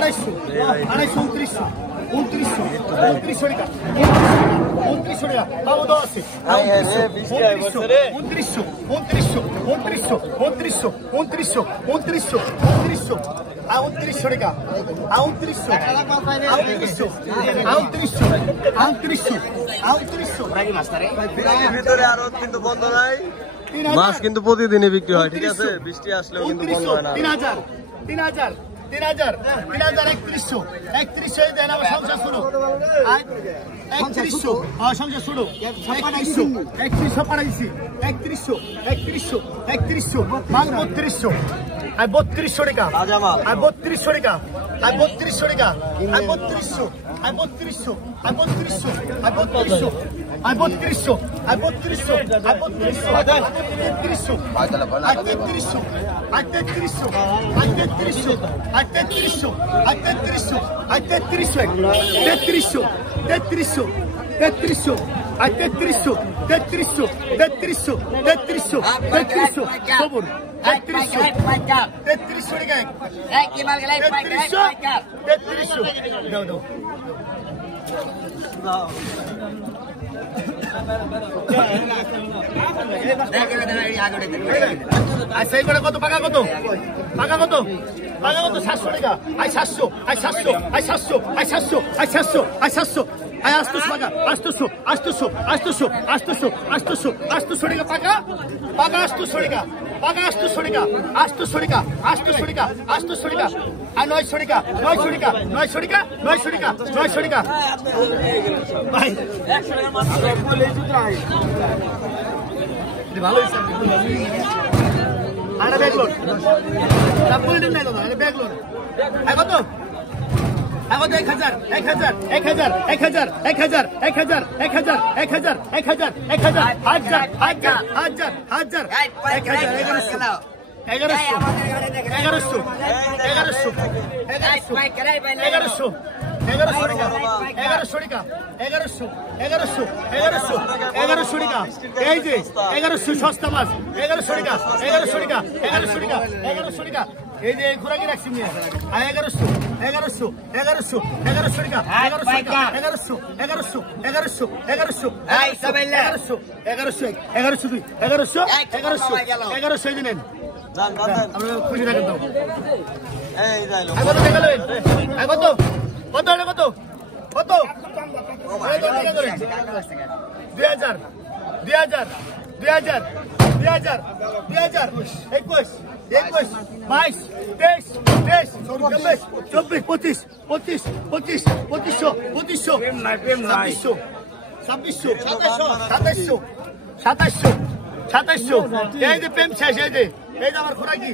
250 250 2900 2900 টাকা 2900 টাকা বাবু দাও আছে ভিতরে আরো কিন্তু বন্ধ নাই মাছ কিন্তু প্রতিদিনই বিক্রি হয় ঠিক আছে বৃষ্টি আসলেও কিন্তু বন্ধ হয় না 3000 3100 দেন আমার সংসার শুরু 3100 সংসার শুরু 3100 পাঠাইছি 3100 মাল 3200 আর 3200 টাকা আর 3200 টাকা আর 3200 টাকা আর 3200 আর 3200 আর 3200 আর 3200 আর 3200 আর 3200 আর 3200 আর 3300 আর 3300 আর 3300 আর 3300 আর 3300 আর 3300 আর 3300 3300 3300 আর 3300 খবর 3300 দাও দাও আচ্ছা এইবার কত পাকা কত 700 টাকা I 700 I 700 I 700 I 700 I 700 I 700 I 800 টাকা 800 টাকা পাকা 800 টাকা আর 900 টাকা আর 900 টাকা ভাই ভালো আরে ব্যাগলোড তারপরে নাই দাদা আরে ব্যাগলোড কত 1000 এই যে 1100 সস্তা মাছ 1100 টাকা 1100 টাকা এই যে খোরাকি রাখছি মিয়া 1100 টাকা 1100 দিলেন খুশি থাকেন তো কত 2000 21 22 23 24 25 2700 এই যে প্রেম শেষ এই যে আমার খোরাকি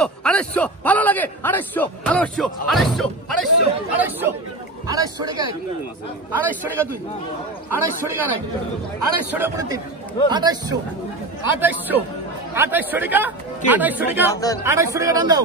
250 ভালো লাগে 250 টাকা 250 টাকা তুই 250 টাকা নাই 250 টাকা পরে দিন 2800 টাকা 250 টাকা দাম দাও